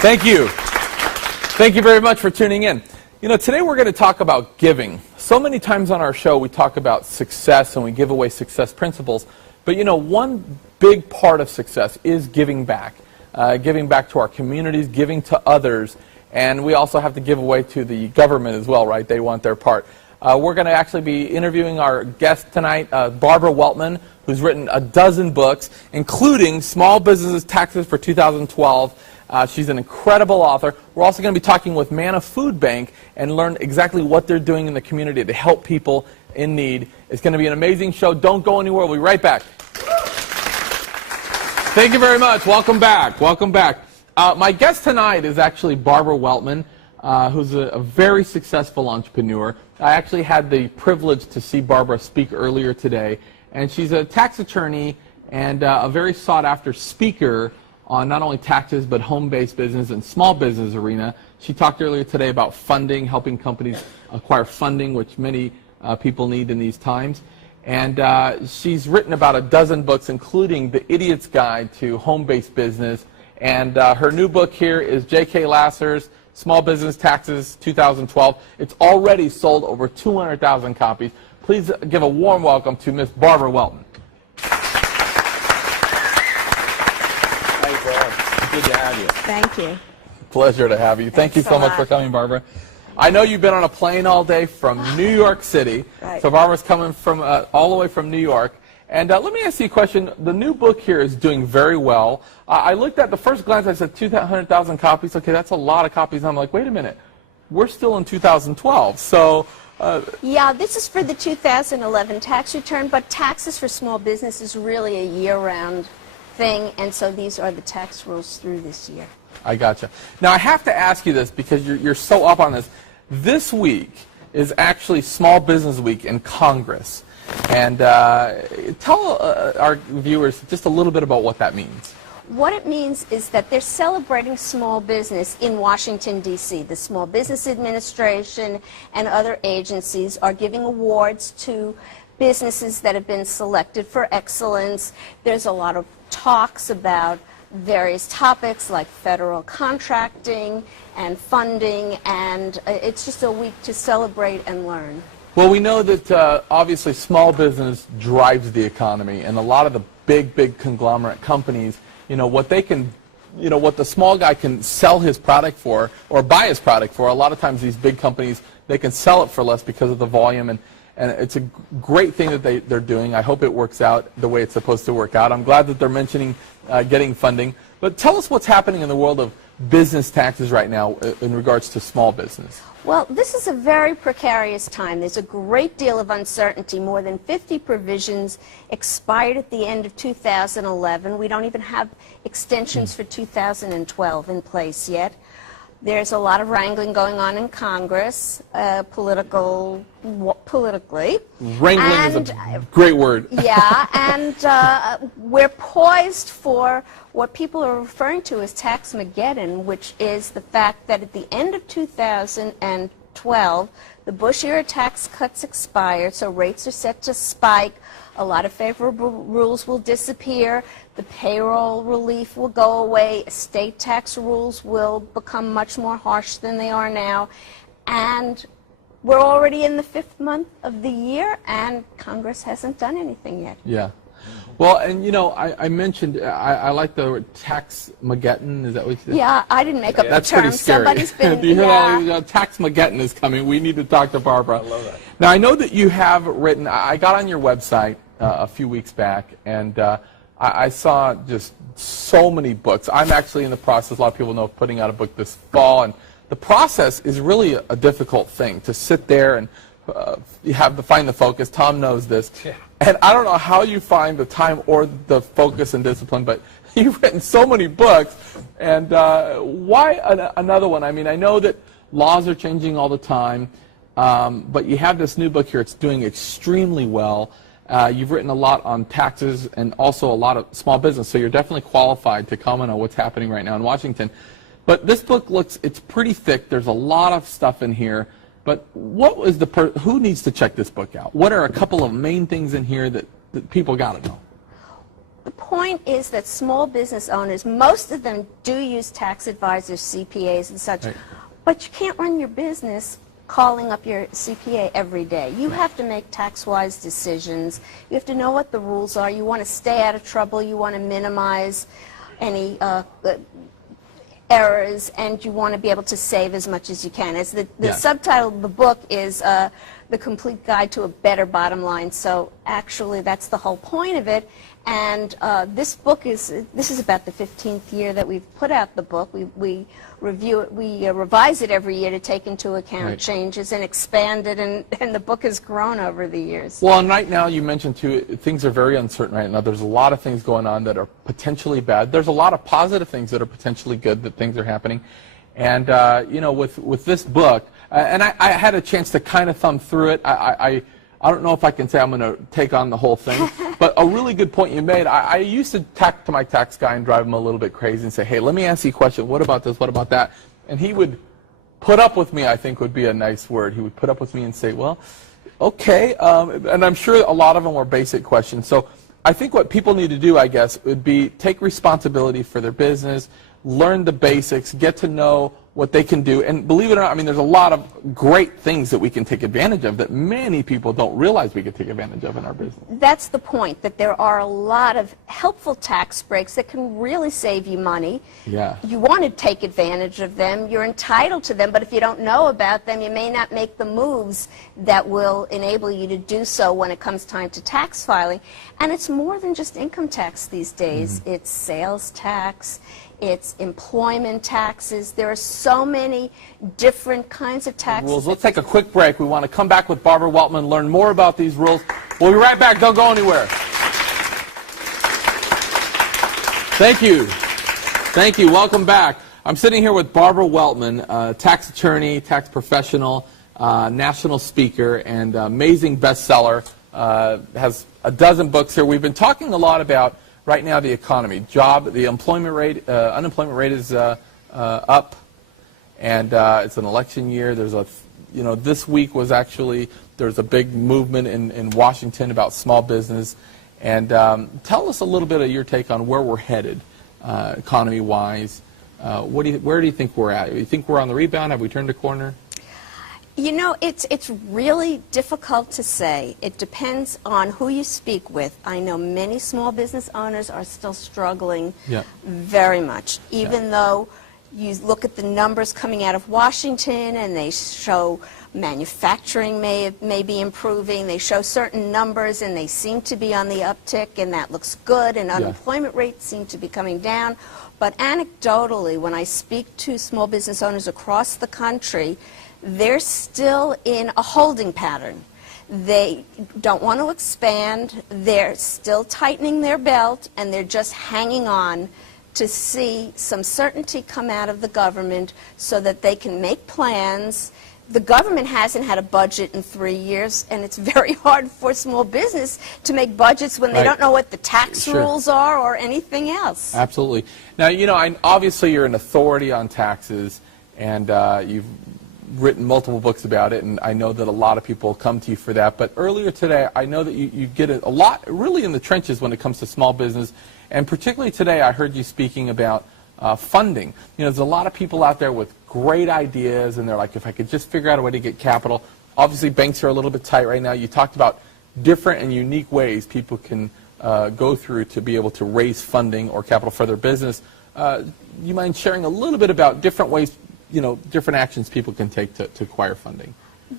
Thank you. Thank you very much for tuning in. You know, today we're going to talk about giving. So many times on our show we talk about success and we give away success principles. But you know, one big part of success is giving back. Giving back to our communities, giving to others. And we also have to give away to the government as well, right? They want their part. We're going to actually be interviewing our guest tonight, Barbara Weltman, who's written a dozen books, including Small Businesses Taxes for 2012. She's an incredible author. We're also going to be talking with Manna Food Bank and learn exactly what they're doing in the community to help people in need. It's going to be an amazing show. Don't go anywhere. We'll be right back. Thank you very much. Welcome back. Welcome back. My guest tonight is actually Barbara Weltman, who's a very successful entrepreneur. I actually had the privilege to see Barbara speak earlier today, and she's a tax attorney and a very sought-after speaker on not only taxes but home-based business and small business arena. She talked earlier today about funding, helping companies acquire funding, which many people need in these times. And she's written about a dozen books, including The Idiot's Guide to Home-Based Business. And her new book here is J.K. Lasser's Small Business Taxes 2012. It's already sold over 200,000 copies. Please give a warm welcome to Miss Barbara Weltman. Hi, Bob. Good to have you. Thank you. Pleasure to have you. Thank you so much for coming, Barbara. I know you've been on a plane all day from New York City. Right. So Barbara's coming from all the way from New York. And let me ask you a question. The new book here is doing very well. I looked at the first glance, I said 200,000 copies. Okay, that's a lot of copies. I'm like, wait a minute. We're still in 2012. So yeah, this is for the 2011 tax return, but taxes for small business is really a year-round thing, and so these are the tax rules through this year. I gotcha. Now, I have to ask you this because you're so up on this. This week is actually Small Business Week in Congress. And tell our viewers just a little bit about what that means. What it means is that they're celebrating small business in Washington, D.C. The Small Business Administration and other agencies are giving awards to businesses that have been selected for excellence. There's a lot of talks about various topics like federal contracting and funding, and it's just a week to celebrate and learn. Well, we know that obviously small business drives the economy, and a lot of the big conglomerate companies, you know, what they can, you know, what the small guy can sell his product for or buy his product for, a lot of times these big companies, they can sell it for less because of the volume, and it's a great thing that they're doing. I hope it works out the way it's supposed to work out. I'm glad that they're mentioning getting funding. But tell us what's happening in the world of business taxes right now in regards to small business. Well, this is a very precarious time. There's a great deal of uncertainty. More than 50 provisions expired at the end of 2011. We don't even have extensions for 2012 in place yet. There's a lot of wrangling going on in Congress, politically. Wrangling is a great word. Yeah, and we're poised for what people are referring to as Tax-mageddon, which is the fact that at the end of 2012, the Bush-era tax cuts expired, so rates are set to spike. A lot of favorable rules will disappear. The payroll relief will go away. Estate tax rules will become much more harsh than they are now. And we're already in the 5th month of the year, and Congress hasn't done anything yet. Yeah. Well, and you know, I mentioned, I like the word Tax-mageddon. Is that what you said? Yeah, I didn't make up the term. That's pretty scary. Somebody's been, Do you hear that? Tax-mageddon is coming. We need to talk to Barbara. I love that. Now, I know that you have written, I got on your website a few weeks back, and I saw just so many books. I'm actually in the process, a lot of people know, of putting out a book this fall, and the process is really a difficult thing, to sit there and you have to find the focus. Tom knows this. Yeah. And I don't know how you find the time or the focus and discipline, but you've written so many books. And why another one? I mean, I know that laws are changing all the time, but you have this new book here. It's doing extremely well. You've written a lot on taxes and also a lot of small business, so you're definitely qualified to comment on what's happening right now in Washington. But this book it's pretty thick. There's a lot of stuff in here. But what was who needs to check this book out? What are a couple of main things in here that people got to know? the point is that small business owners, most of them do use tax advisors, CPAs and such, but you can't run your business calling up your CPA every day. You have to make tax-wise decisions. You have to know what the rules are. You want to stay out of trouble. You want to minimize any errors, and you want to be able to save as much as you can. As the subtitle of the book is The Complete Guide to a Better Bottom Line. So actually that's the whole point of it. And this book is about the 15th year that we've put out the book. We review it, we revise it every year to take into account changes and expand it, and the book has grown over the years. Well, and right now you mentioned too, things are very uncertain right now. There's a lot of things going on that are potentially bad. There's a lot of positive things that are potentially good, that things are happening. And you know, with this book, and I had a chance to kind of thumb through it. I don't know if I can say I'm going to take on the whole thing, but a really good point you made. I used to talk to my tax guy and drive him a little bit crazy and say, hey, let me ask you a question. What about this? What about that? And he would put up with me, I think would be a nice word. He would put up with me and say, well, okay. And I'm sure a lot of them were basic questions. So I think what people need to do, I guess, would be take responsibility for their business, learn the basics, get to know what they can do. And believe it or not, I mean, there's a lot of great things that we can take advantage of that many people don't realize we can take advantage of in our business. That's the point, that there are a lot of helpful tax breaks that can really save you money. Yeah. You want to take advantage of them. You're entitled to them, but if you don't know about them, you may not make the moves that will enable you to do so when it comes time to tax filing. And it's more than just income tax these days. It's sales tax. It's employment taxes. There are so many different kinds of taxes. Rules. Let's take a quick break. We want to come back with Barbara Weltman, learn more about these rules. We'll be right back. Don't go anywhere. Thank you. Thank you. Welcome back. I'm sitting here with Barbara Weltman, tax attorney, tax professional, national speaker, and amazing bestseller. Has a dozen books here. We've been talking a lot about right now the economy, the unemployment rate is up, and it's an election year. There's this week was actually, there's a big movement in Washington about small business, and tell us a little bit of your take on where we're headed, economy-wise. Where do you think we're at? Do you think we're on the rebound? Have we turned a corner? You know, it's really difficult to say. It depends on who you speak with. I know many small business owners are still struggling very much, even though you look at the numbers coming out of Washington and they show manufacturing may be improving. They show certain numbers and they seem to be on the uptick, and that looks good, and unemployment rates seem to be coming down. But anecdotally, when I speak to small business owners across the country, they're still in a holding pattern. They don't want to expand. They're still tightening their belt, and they're just hanging on to see some certainty come out of the government so that they can make plans. The government hasn't had a budget in 3 years, and it's very hard for small business to make budgets when they don't know what the tax rules are or anything else. Absolutely. Now, you know, obviously you're an authority on taxes, and you've written multiple books about it, and I know that a lot of people come to you for that. But earlier today, I know that you get a lot really in the trenches when it comes to small business, and particularly today I heard you speaking about funding. You know, there's a lot of people out there with great ideas, and they're like, if I could just figure out a way to get capital. Obviously, banks are a little bit tight right now. You talked about different and unique ways people can go through to be able to raise funding or capital for their business. You mind sharing a little bit about different ways, you know, different actions people can take to acquire funding?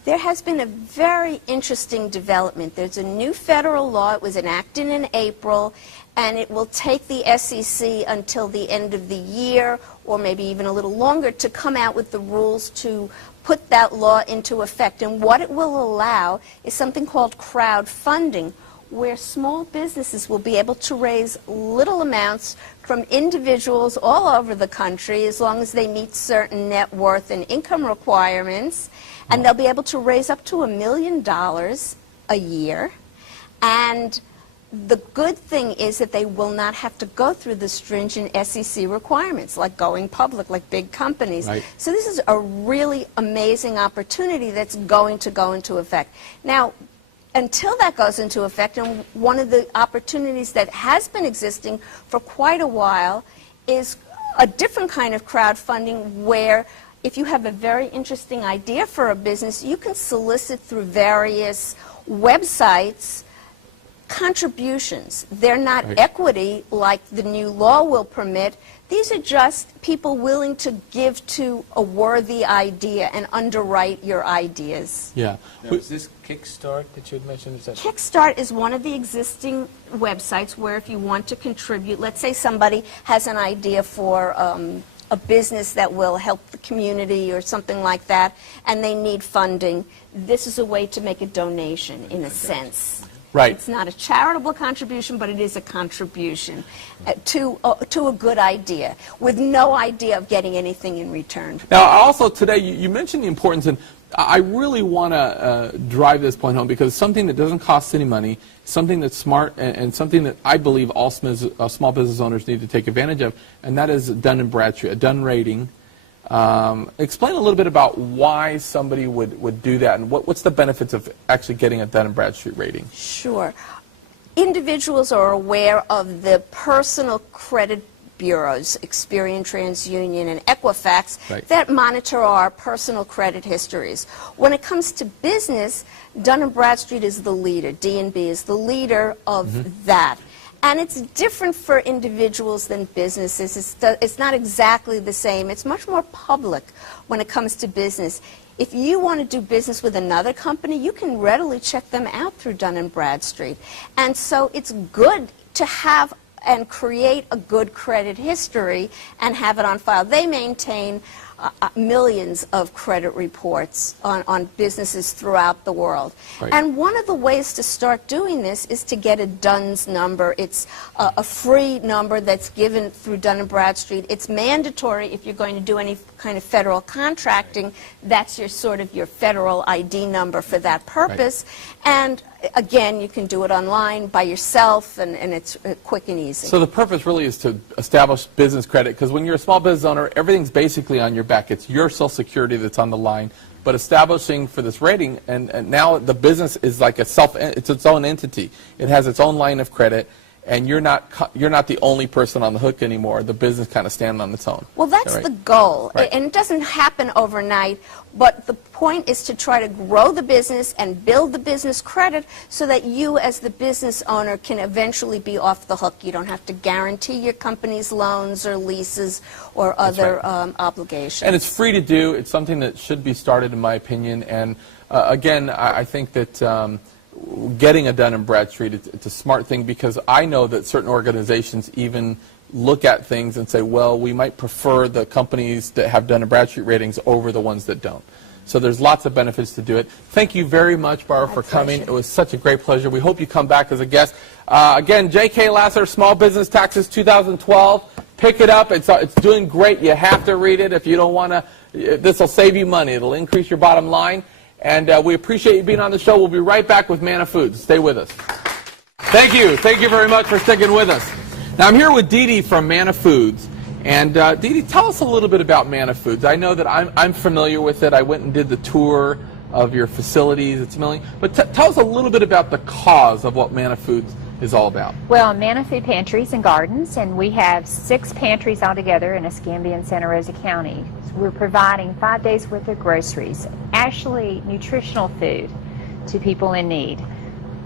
There has been a very interesting development. There's a new federal law. It was enacted in April, and it will take the SEC until the end of the year, or maybe even a little longer, to come out with the rules to put that law into effect. And what it will allow is something called crowdfunding, where small businesses will be able to raise little amounts from individuals all over the country, as long as they meet certain net worth and income requirements, and they'll be able to raise up to $1 million a year. And the good thing is that they will not have to go through the stringent SEC requirements, like going public, like big companies. So this is a really amazing opportunity that's going to go into effect. Now, until that goes into effect, and one of the opportunities that has been existing for quite a while is a different kind of crowdfunding where if you have a very interesting idea for a business, you can solicit through various websites contributions. They're not equity like the new law will permit. These are just people willing to give to a worthy idea and underwrite your ideas. Yeah. Now, is this Kickstart that you had mentioned? Is that Kickstart is one of the existing websites where if you want to contribute, let's say somebody has an idea for a business that will help the community or something like that, and they need funding, this is a way to make a donation in a sense. Right. It's not a charitable contribution, but it is a contribution to a good idea with no idea of getting anything in return. Now, also today, you mentioned the importance, and I really want to drive this point home because it's something that doesn't cost any money, something that's smart, and something that I believe all small business owners need to take advantage of, and that is Dun & Bradstreet, a Dun rating. Explain a little bit about why somebody would do that, and what's the benefits of actually getting a Dun & Bradstreet rating? Sure. Individuals are aware of the personal credit bureaus, Experian, TransUnion, and Equifax, that monitor our personal credit histories. When it comes to business, Dun & Bradstreet is the leader. D&B is the leader of that. And it's different for individuals than businesses. It's not exactly the same. It's much more public when it comes to business. If you want to do business with another company, you can readily check them out through Dun & Bradstreet. And so it's good to have and create a good credit history and have it on file. They maintain millions of credit reports on businesses throughout the world. And one of the ways to start doing this is to get a DUNS number. It's a free number that's given through Dun & Bradstreet. It's mandatory if you're going to do any kind of federal contracting. That's your sort of your federal ID number for that purpose. And again, you can do it online by yourself, and it's quick and easy. So the purpose really is to establish business credit, because when you're a small business owner, everything's basically on your back. It's your Social Security that's on the line. But establishing for this rating, and now the business is like it's its own entity. It has its own line of credit, and you're not the only person on the hook anymore. The business kind of stands on its own. Well, that's the goal, and it doesn't happen overnight. But the point is to try to grow the business and build the business credit so that you, as the business owner, can eventually be off the hook. You don't have to guarantee your company's loans or leases or other obligations. And it's free to do. It's something that should be started, in my opinion. And again, I think that getting a Dun & Bradstreet, it's a smart thing, because I know that certain organizations even look at things and say, well, we might prefer the companies that have Dun & Bradstreet ratings over the ones that don't. So there's lots of benefits to do it. Thank you very much, Barbara, for coming. It was such a great pleasure. We hope you come back as a guest. Again, J.K. Lasser, Small Business Taxes 2012. Pick it up. It's doing great. You have to read it if you don't want to. This will save you money. It'll increase your bottom line. And we appreciate you being on the show. We'll be right back with Manna Foods. Stay with us. Thank you. Thank you very much for sticking with us. Now, I'm here with Dee Dee from Manna Foods. And Dee Dee, tell us a little bit about Manna Foods. I know that I'm familiar with it. I went and did the tour of your facilities. It's amazing. But tell us a little bit about the cause of what Manna Foods is all about. Well, Manna Food Pantries and Gardens, and we have 6 pantries altogether in Escambia and Santa Rosa County. We're providing 5 days worth of groceries, actually nutritional food, to people in need.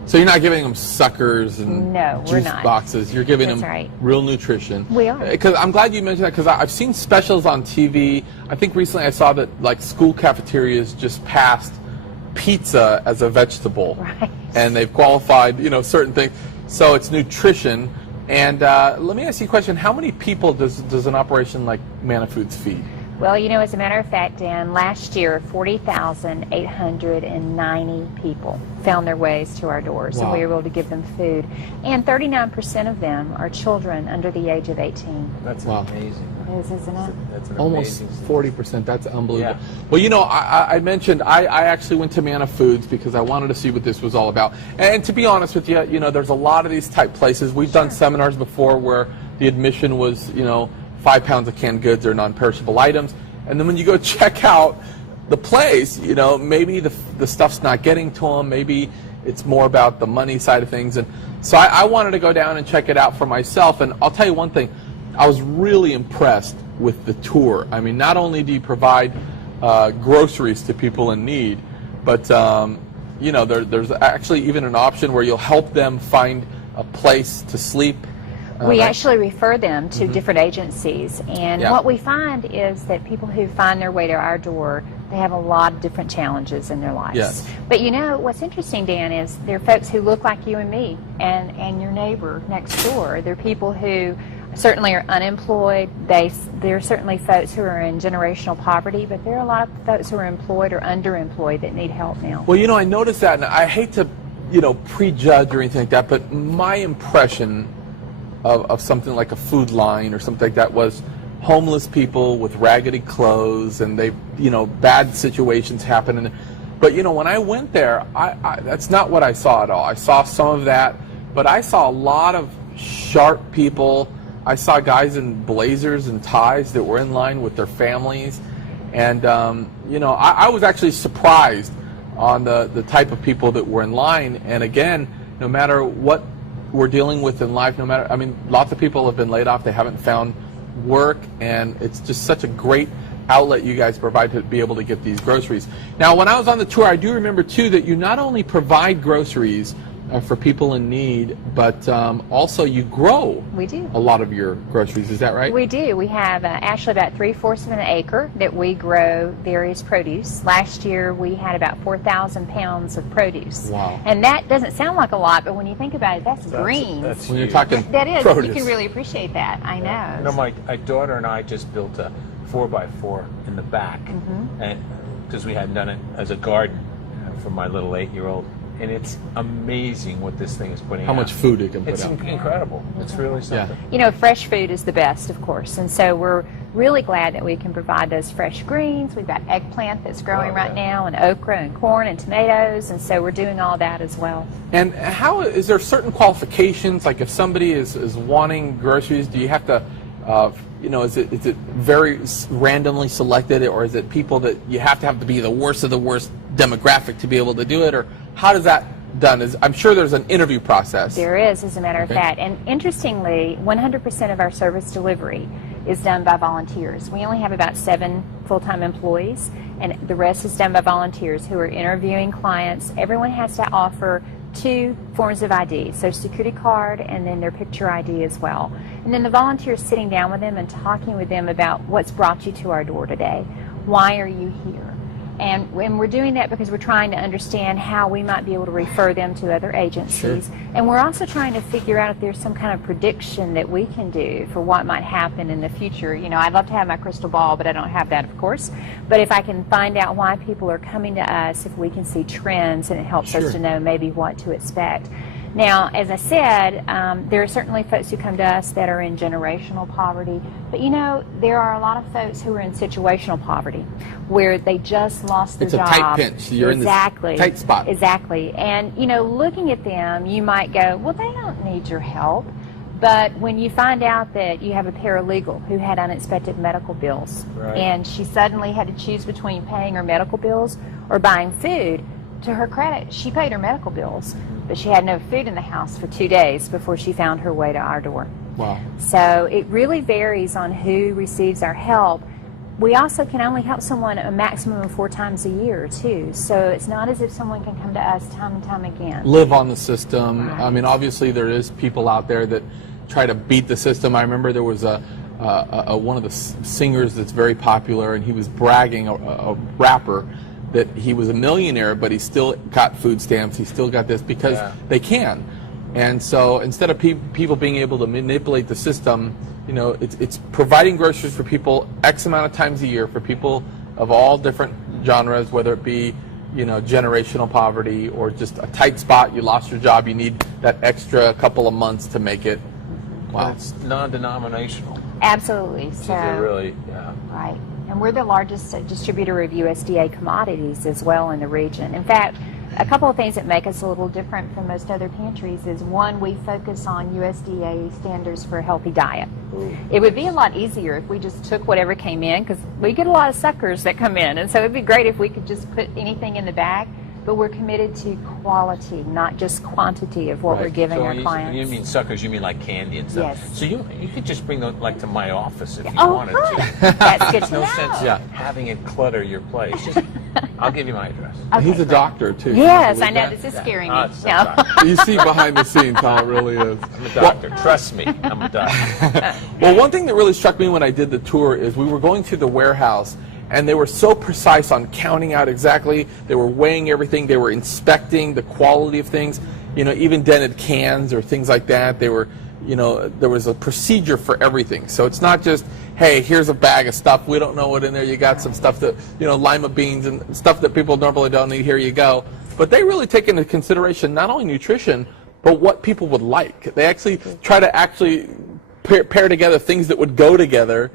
So you're not giving them suckers and juice boxes. You're giving them real nutrition. We are. Because I'm glad you mentioned that, because I've seen specials on TV. I think recently I saw that like school cafeterias just passed pizza as a vegetable, and they've qualified certain things. So it's nutrition. And let me ask you a question: how many people does an operation like Manna Foods feed? Well, as a matter of fact, Dan, last year 40,890 people found their ways to our doors, and we were able to give them food. And 39% of them are children under the age of 18. That's amazing. It is, isn't it? That's an almost 40%. That's unbelievable. Yeah. Well, I mentioned I actually went to Manna Foods because I wanted to see what this was all about. And to be honest with you, there's a lot of these type places. We've done seminars before where the admission was, 5 pounds of canned goods or non-perishable items, and then when you go check out the place, maybe the stuff's not getting to them. Maybe it's more about the money side of things. And so I wanted to go down and check it out for myself. And I'll tell you one thing, I was really impressed with the tour. I mean, not only do you provide groceries to people in need, but you know, there's actually even an option where you'll help them find a place to sleep. We actually refer them to different agencies, and what we find is that people who find their way to our door, they have a lot of different challenges in their lives. Yes. But you know, what's interesting, Dan, is there are folks who look like you and me and your neighbor next door. There are people who certainly are unemployed. There are certainly folks who are in generational poverty, but there are a lot of folks who are employed or underemployed that need help now. Well, you know, I noticed that, and I hate to, you know, prejudge or anything like that, but my impression of something like a food line or something like that was homeless people with raggedy clothes, and they, you know, bad situations happen. But you know, when I went there, that's not what I saw at all. I saw some of that, but I saw a lot of sharp people. I saw guys in blazers and ties that were in line with their families, and you know, I was actually surprised on the type of people that were in line. And again, no matter what we're dealing with in life, no matter, I mean, lots of people have been laid off, they haven't found work, and it's just such a great outlet you guys provide to be able to get these groceries. Now, when I was on the tour, I do remember too that you not only provide groceries for people in need, but also you grow a lot of your groceries. Is that right? We do. We have actually about 3/4 of an acre that we grow various produce. Last year we had about 4,000 pounds of produce. Wow. And that doesn't sound like a lot, but when you think about it, that's greens. That's when you're huge. talking That is. produce. You can really appreciate that. I know. You know, my daughter and I just built a 4x4 in the back, and because we hadn't done it as a garden for my little 8-year-old. And it's amazing what this thing is putting How out. much food it can put It's out. incredible. It's really something. You know, fresh food is the best, of course, and so we're really glad that we can provide those fresh greens. We've got eggplant that's growing right now, and okra and corn and tomatoes, and so we're doing all that as well. And how is there certain qualifications? Like if somebody is wanting groceries, do you have to, you know, is it very randomly selected, or is it people that you have to be the worst of the worst demographic to be able to do it, or how does that done? I'm sure there's an interview process. There is, as a matter of fact. And interestingly, 100% of our service delivery is done by volunteers. We only have about 7 full-time employees, and the rest is done by volunteers who are interviewing clients. Everyone has to offer 2 forms of ID, Social Security card and then their picture ID as well. And then the volunteers sitting down with them and talking with them about what's brought you to our door today. Why are you here? And we're doing that because we're trying to understand how we might be able to refer them to other agencies. Sure. And we're also trying to figure out if there's some kind of prediction that we can do for what might happen in the future. You know, I'd love to have my crystal ball, but I don't have that, of course. But if I can find out why people are coming to us, if we can see trends, and it helps us to know maybe what to expect. Now, as I said, there are certainly folks who come to us that are in generational poverty, but you know, there are a lot of folks who are in situational poverty, where they just lost their job. It's a tight pinch. You're in this tight spot. Exactly. And you know, looking at them, you might go, well, they don't need your help. But when you find out that you have a paralegal who had unexpected medical bills, and she suddenly had to choose between paying her medical bills or buying food, to her credit, she paid her medical bills, but she had no food in the house for 2 days before she found her way to our door. Wow. So it really varies on who receives our help. We also can only help someone a maximum of 4 times a year, too. So it's not as if someone can come to us time and time again. Live on the system. Right. I mean, obviously there is people out there that try to beat the system. I remember there was one of the singers that's very popular, and he was bragging, a rapper, that he was a millionaire, but he still got food stamps, he still got this, because they can. And so instead of people being able to manipulate the system, you know, it's providing groceries for people X amount of times a year, for people of all different genres, whether it be, you know, generational poverty or just a tight spot, you lost your job, you need that extra couple of months to make it. Wow. And it's non-denominational. Absolutely. So really, right. And we're the largest distributor of USDA commodities as well in the region. In fact, a couple of things that make us a little different from most other pantries is, one, we focus on USDA standards for a healthy diet. It would be a lot easier if we just took whatever came in, because we get a lot of suckers that come in, and so it would be great if we could just put anything in the bag. but we're committed to quality, not just quantity of what we're giving our clients. You mean suckers, you mean like candy and stuff. Yes. So you could just bring those like to my office if you Oh, wanted good. to. That's good to No know. sense having it clutter your place. Just, I'll give you my address. Okay, He's a great. doctor, too. Yes, Can I you know. believe This is Yeah. scaring Oh, me. it's a No. doctor. You see behind the scenes how it really is. I'm a doctor. Trust me, I'm a doctor. Well, one thing that really struck me when I did the tour is we were going through the warehouse, and they were so precise on counting out exactly. They were weighing everything. They were inspecting the quality of things, you know, even dented cans or things like that. They were, you know, there was a procedure for everything. So it's not just, hey, here's a bag of stuff. We don't know what in there. You got some stuff that, you know, lima beans and stuff that people normally don't need. Here you go. But they really take into consideration not only nutrition, but what people would like. They actually try to pair together things that would go together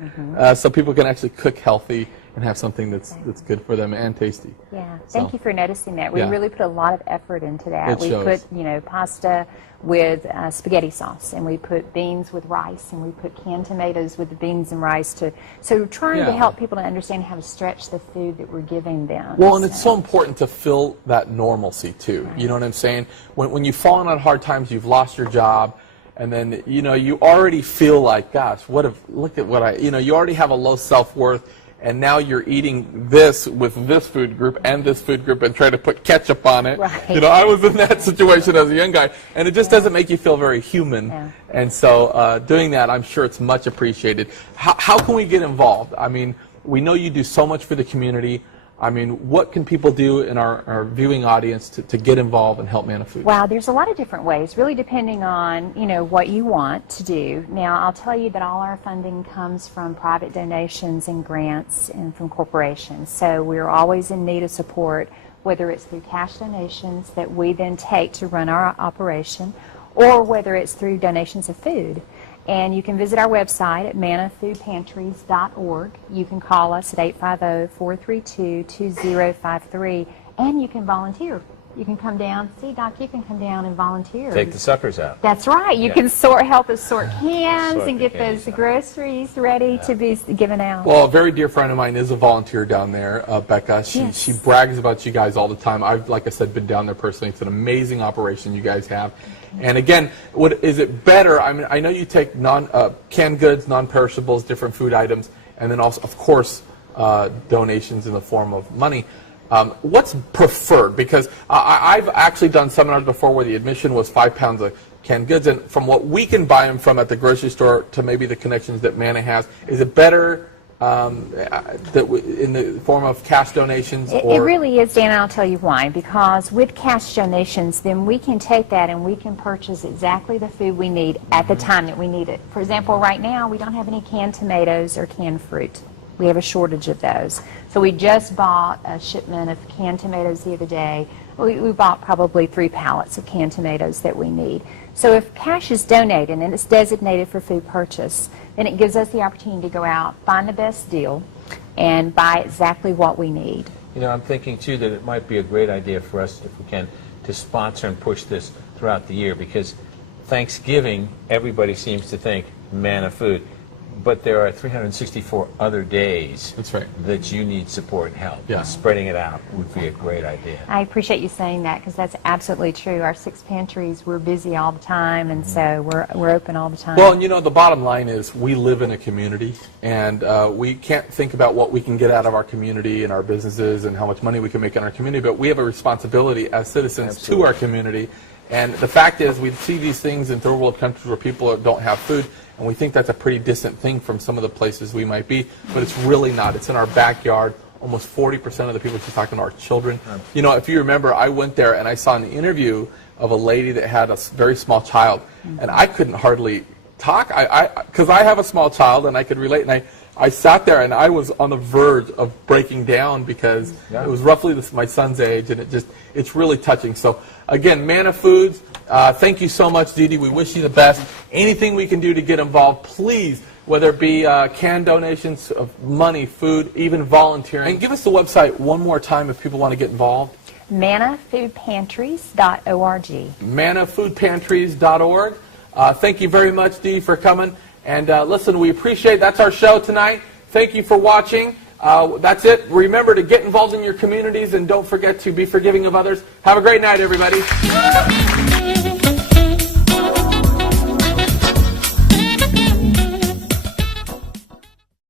so people can actually cook healthy and have something that's good for them and tasty. Yeah, thank you for noticing that. We Yeah. really put a lot of effort into that. It We shows. put, you know, pasta with spaghetti sauce, and we put beans with rice, and we put canned tomatoes with the beans and rice. So we're trying to Yeah. help people to understand how to stretch the food that we're giving them. Well, and it's so important to fill that normalcy too. You know what I'm saying? When you've fallen on hard times, you've lost your job, and then you know you already feel like, gosh, look at what you already have a low self-worth. And now you're eating this with this food group and this food group and trying to put ketchup on it. Right. You know, I was in that situation as a young guy, and it just doesn't make you feel very human. Yeah. And so doing that, I'm sure it's much appreciated. How can we get involved? I mean, we know you do so much for the community. I mean, what can people do in our viewing audience to get involved and help Mana Food? Wow, there's a lot of different ways, really depending on, you know, what you want to do. Now, I'll tell you that all our funding comes from private donations and grants and from corporations. So we're always in need of support, whether it's through cash donations that we then take to run our operation, or whether it's through donations of food. And you can visit our website at manafoodpantries.org. You can call us at 850-432-2053, and you can volunteer. You can come down. See, Doc, you can come down and volunteer. Take the suckers out. That's right. You can help us sort cans Sort and the get cans those out. groceries ready to be given out. Well, a very dear friend of mine is a volunteer down there, Becca. She brags about you guys all the time. I've, like I said, been down there personally. It's an amazing operation you guys have. And again, is it better? I mean, I know you take canned goods, non-perishables, different food items, and then also, of course, donations in the form of money. What's preferred? Because I've actually done seminars before where the admission was 5 pounds of canned goods, and from what we can buy them from at the grocery store to maybe the connections that Mana has, is it better in the form of cash donations? It really is, Dan, and I'll tell you why. Because with cash donations, then we can take that and we can purchase exactly the food we need at the time that we need it. For example, right now, we don't have any canned tomatoes or canned fruit. We have a shortage of those. So we just bought a shipment of canned tomatoes the other day. We bought probably 3 pallets of canned tomatoes that we need. So if cash is donated and it's designated for food purchase, then it gives us the opportunity to go out, find the best deal, and buy exactly what we need. You know, I'm thinking, too, that it might be a great idea for us, if we can, to sponsor and push this throughout the year, because Thanksgiving, everybody seems to think Mana Food, but there are 364 other days That's right. that you need support and help. Yeah. And spreading it out would be a great idea. I appreciate you saying that because that's absolutely true. Our 6 pantries, we're busy all the time, and so we're open all the time. Well, and you know, the bottom line is we live in a community, and we can't think about what we can get out of our community and our businesses and how much money we can make in our community, but we have a responsibility as citizens to our community. And the fact is, we see these things in third world countries where people don't have food, and we think that's a pretty distant thing from some of the places we might be, but it's really not. It's in our backyard. Almost 40% of the people she's talking to are children. You know, if you remember, I went there and I saw an interview of a lady that had a very small child, and I couldn't hardly talk because I have a small child and I could relate, and I sat there and I was on the verge of breaking down because it was roughly my son's age, and it's really touching. So again, Mana Foods, thank you so much, Dee Dee. We wish you the best. Anything we can do to get involved, please, whether it be canned donations of money, food, even volunteering. And give us the website one more time if people want to get involved. manafoodpantries.org. manafoodpantries.org. Thank you very much, Dee, for coming. And listen, we appreciate that's our show tonight. Thank you for watching. That's it. Remember to get involved in your communities, and don't forget to be forgiving of others. Have a great night, everybody.